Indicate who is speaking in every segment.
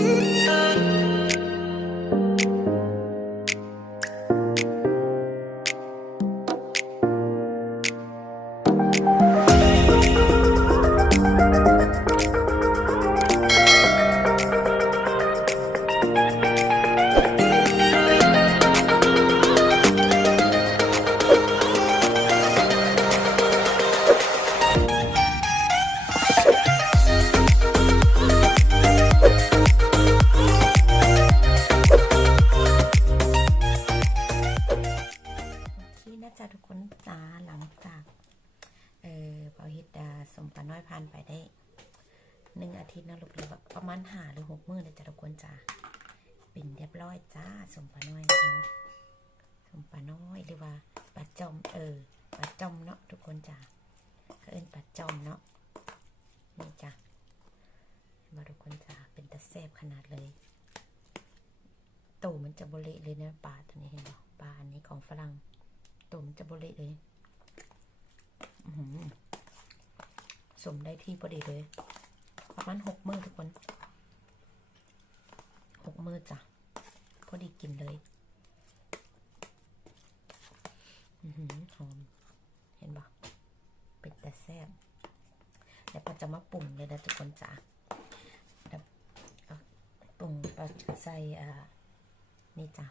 Speaker 1: ที่ ร้อยจ้าสมปาน้อยเขาสมปาน้อยหรือว่าปลาจอมเออปลาจอมเนาะทุกคนจ้าเขาเอิ้นปลาจอมเนาะนี่จ้ะเห็นบ่ทุกคนจ้าเป็นตะแซบขนาดเลยตูมันจะบริเลยนะปลาตัวนี้เห็นบ่ปลาอันนี้ของฝรั่งตูมันจะบริเลยอื้อหือสมได้ที่พอดีเลยประมาณหกมือทุกคนหกมือจ้ะ พอดีกินเลยหอม เห็นปะเป็นแต่แซ่บแล้วก็จะมาปรุงเลยนะทุกคนจ้ะปรุงปลาใส่อ่านี่จ้ะ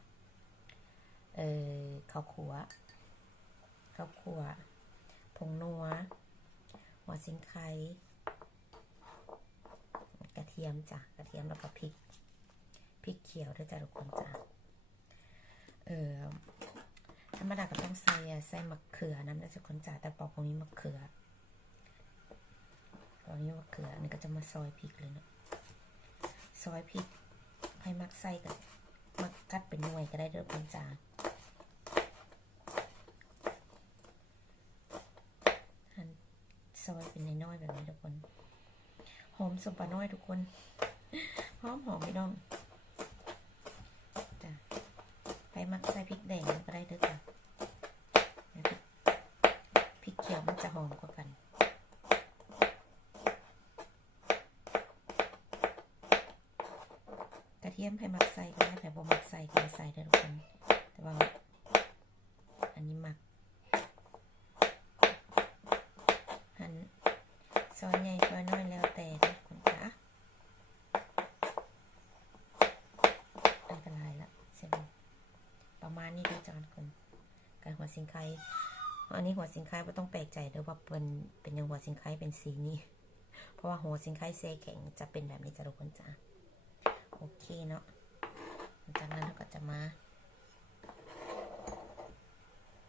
Speaker 1: เออข้าวขัวข้าวขัวผงนัว หัวซิงไคกระเทียมจ้ะกระเทียมแล้วก็พริก ริกเขียวด้วยจ้ะทุกคนจ้ะเออธรรมดาก็ต้องใส่ใส่มะเขือน้ำนะทุกคนจ้ะแต่ปอกตรงนี้มะเขือตรงนี้มะเขืออันนี้ก็จะมาซอยพริกเลยเนาะซอยพริกให้มักใส่กับมักกัดเป็นหน่วยก็ได้เด้อคนจ้าหั่นซอยเป็นน้อยๆแบบนี้ทุกคนหอมสมปลาน้อยทุกคนหอมหอมพี่น้องจ้ะไป มักใส่พริกแดงก็ได้ด้อจ้ะเดี๋ยวพริกพริกเขียวมันจะหอมกว่ากันกระเทียมให้มักใส่ก็ได้แต่บ่มักใส่ก็ใส่เด้ทุกคนแต่ว่าอันนี้มักหั่นซอยใหญ่ซอยน้อยแล้วแต่ทุกคนจ้ะอันตรายละใช่ไหมประมาณนี้ด้วยจ้ะทุกคนการหัว สิงไคอันนี้หัวสิงไคไม่ต้องแปลกใจเด้อว่าเป็นเป็นยังหัวสิงไคเป็นสีนี้ เพราะว่าหัวสิงไคเซแข็งจะเป็นแบบนี้จ้ะทุกคนจ้าโอเคเนาะจากนั้นเราก็จะมา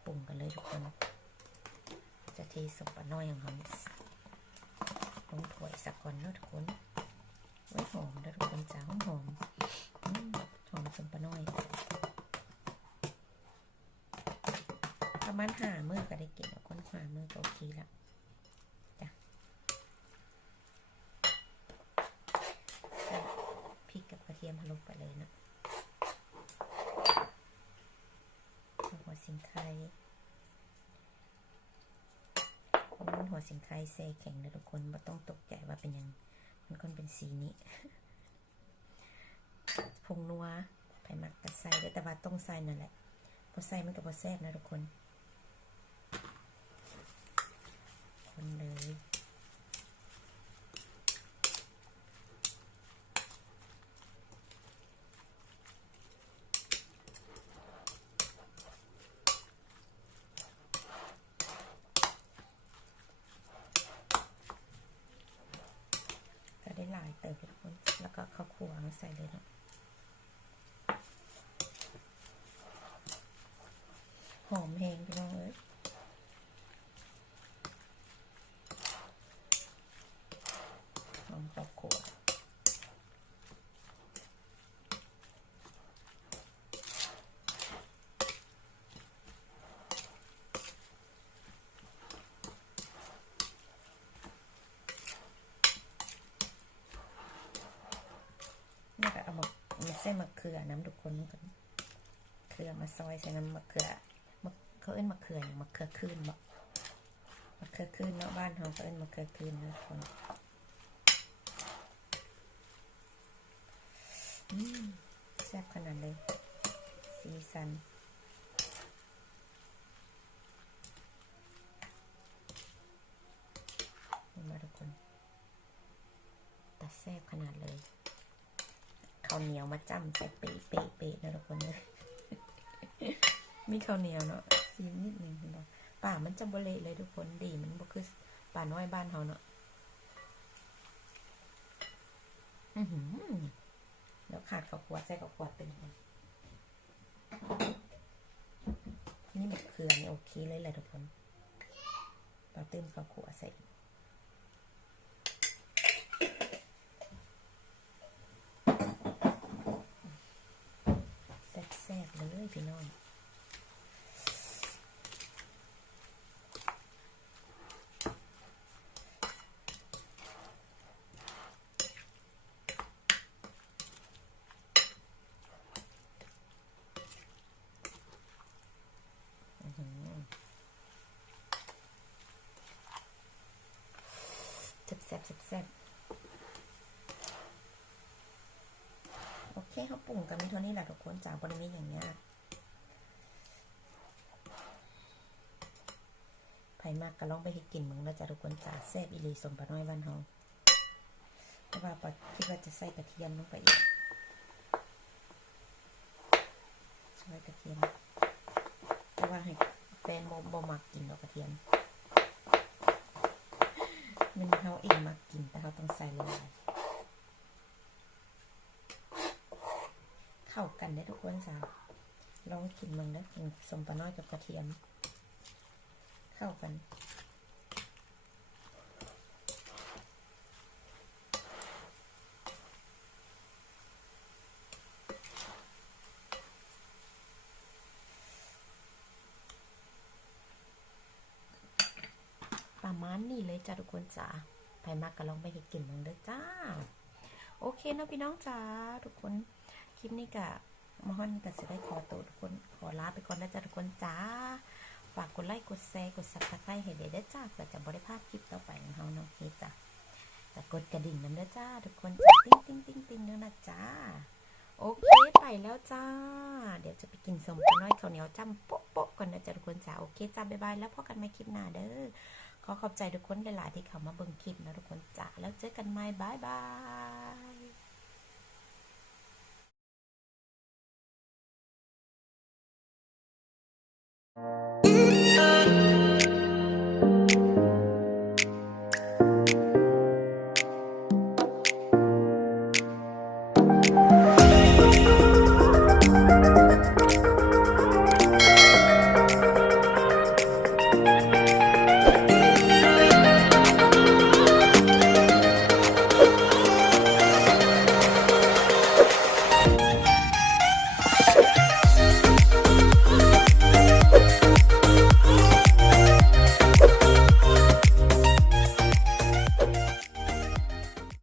Speaker 1: ปรุงกันเลยทุกคน จะเทสุปะน้อยของเขาลงถ้วยสักก่อนเนาะทุกคนไว้หอมนะทุกคนจ้าหอมหอมอืมหอมสุปปะน้อย ประ มาณหามือก็ได้กินแล้วคนหามือก็โอเคละจ้ะพริกกับกระเทียมลงไปเลยนะหัวสิงไคผมมันหัวสิงไคเซแข็งนะทุกคนไม่ต้องตกใจว่าเป็นยังมันคนเป็นสีนี้ผงนัวไปหมักกระใส่ด้วยแต่ว่าต้องใส่นั่นแหละพอใส่มันก็พอแซ่บนะทุกคน คนเลยก็ได้หลายเติบทุกคนแล้วก็ข้าวคั่วมาใส่เลยเนาะหอมแหงพี่น้องเอ้ยหอมข้าวคั่วนี่ก็ เอามามาใส่มะเขือน้ำทุกคนก่อนเขือมาซอยใส่น้ำมะเขือเขาเอิ้นมะเขืออย่างมะเขือคืนบ่มะเขือคืนเนาะบ้านเขาเขาเอิ้นมะเขือคืนนะทุกคนแซ่บขนาดเลยสีสันเห็นไหมทุกคนแต่แซ่บขนาดเลยาวเหนียวมาจ้ำใส่เป๊ะเป๊ะเป๊ะนะทุกคนเลยมีข้าวเหนียวเนาะซีมนิดหนึ่งเห็นปะป่ามันจะบเละเลยทุกคนดีมันบ่คือป่าน้อยบ้านเขาเนาะอือหือแล้วขาดข้าวขวดใส่ข้าวขวดเป็นไงนี่มะเขือนี่โอเคเลยแหละทุกคนป่าเติมข้าวขวดใส่ แซ่บๆเลยพี่ น้องแซ่บแซ่บโอเคเขาปรุงกันไมีเท่านี้แหละทุกคนจากบริมีอย่างยากไผ มากก็ลองไปให้กินมึงแล้วจะทุกคนจ้าแซ่บอีลีสมปะน้อยบ้านเฮาแต่ว่าปะคิดว่าจะใส่กระเทียมลงไปอีกใส่กระเทียมแต่ว่าให้แฟนบ่บ่มักกินดอกกระเทียมมันเฮาเองมักกินแต่เขาต้องใส่ลายๆเข้ากันได้ทุกคนจ้าลองกินมึงนะกินสมปะน้อยกับกระเทียม เข้ากัน ประมาณนี้เลยจ้าทุกคนจ้าไปมากก็ลองไปเห็ดกินมึงเด้อจ้า โอเคนะพี่น้องจ้าทุกคนคลิปนี้กะมาฮอนก็จะได้ขอตัวทุกคนขอลาไปก่อนนะจ้าทุกคนจ้า ฝากกดไลค์กดแชร์กดซับสไครต์ให้เด้อเด้จ้าเพื่อจะบริพลาดคลิปต่อไปของเฮานาะโอเคจ้าแต่กดกระดิ่งน้ำเด้อจ้า ทุกคนจ้าติ้งติ้งติ้งติ้งเด้อนะจ้า โอเคไปแล้วจ้า เดี๋ยวจะไปกินสมปะน้อยข้าวเหนียวจ้ำโป๊ะโป๊ะก่อนนะจ้าทุกคนจ้าโอเคจ้าบ๊ายบายแล้วพบกันใหม่คลิปหน้าเด้อขอขอบใจทุกคนหลายๆที่เข้ามาเบิ่งคลิปนะทุกคนจ้าแล้วเจอกันใหม่บายบาย